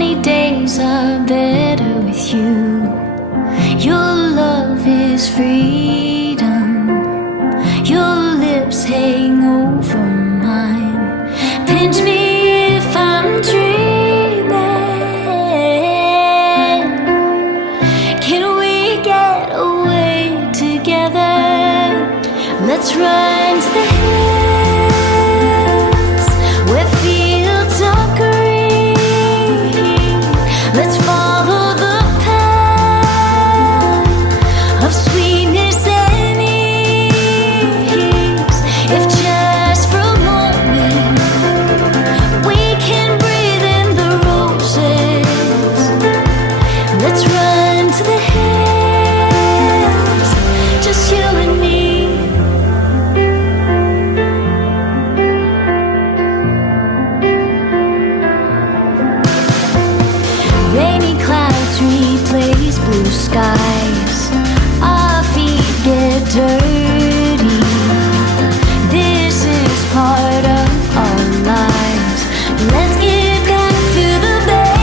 Sunny days are better with you. Your love is freedom. Your lips hang over mine. Pinch me if I'm dreaming. Can we get away together? Let's run to the hills where fields are green. Let's follow the path of sweetness and ease. If just for a moment we can breathe in the roses. Let's run to the hills, just you and me. Rainy clouds replace blue skies. Our feet get dirty. This is part of our lives. Let's get back to the basics.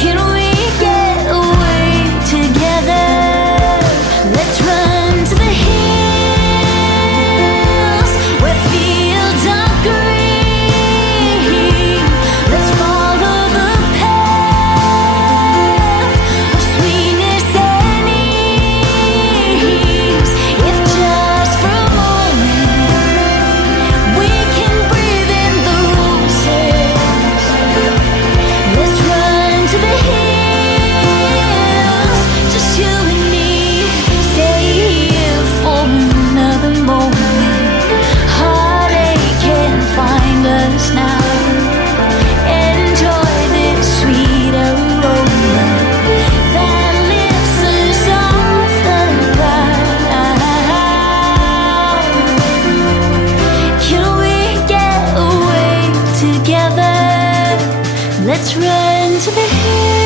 Can we get away together? Let's run to the hills where fields are green. Let's follow the path of sweetness and ease. If just for a moment we can breathe in the roses. Let's run to the hills, just you and me. Stay here for another moment. Heartache can't find us now. Enjoy this sweet aroma that lifts us off the ground. Can we get away together? Let's run to the hills.